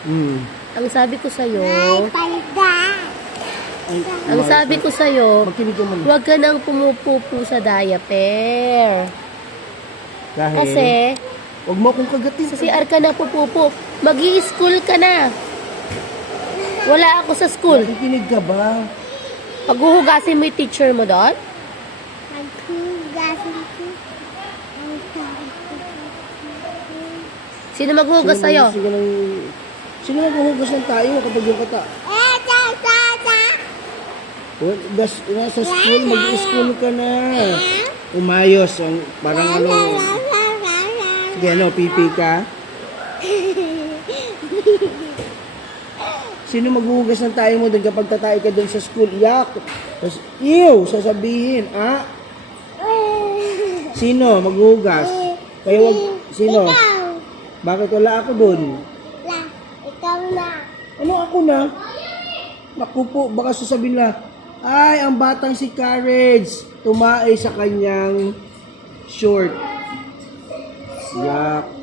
Ang sabi ko sa'yo, Ang sabi ko sa'yo, Magkinig ka muna. huwag ka nang pumupupo sa diaper. Kasi, Huwag mo akong kagatin. sa CR ka na pupupo. Mag-i-school ka na. Wala ako sa school. Nakikinig ka ba? Paghuhugasin mo yung teacher mo doon? Sino maghuhugas sa'yo? Sino maghuhugas ng tayo kapag yung kata? Nasa school, mag-school ka na. Umayos. Parang ano. Sige, ano, pipi ka? Sino maghuhugas ng tayo mo doon kapag tatay ka doon sa school? Yak! Tapos, ew! Sasabihin, ah? Sino maghuhugas? Kayo wag, sino? Bakit wala ako doon? Ikaw na. Ano ako na? Naku po, baka sasabihin na, ay, ang batang si Courage, tumae sa kanyang short. Yak.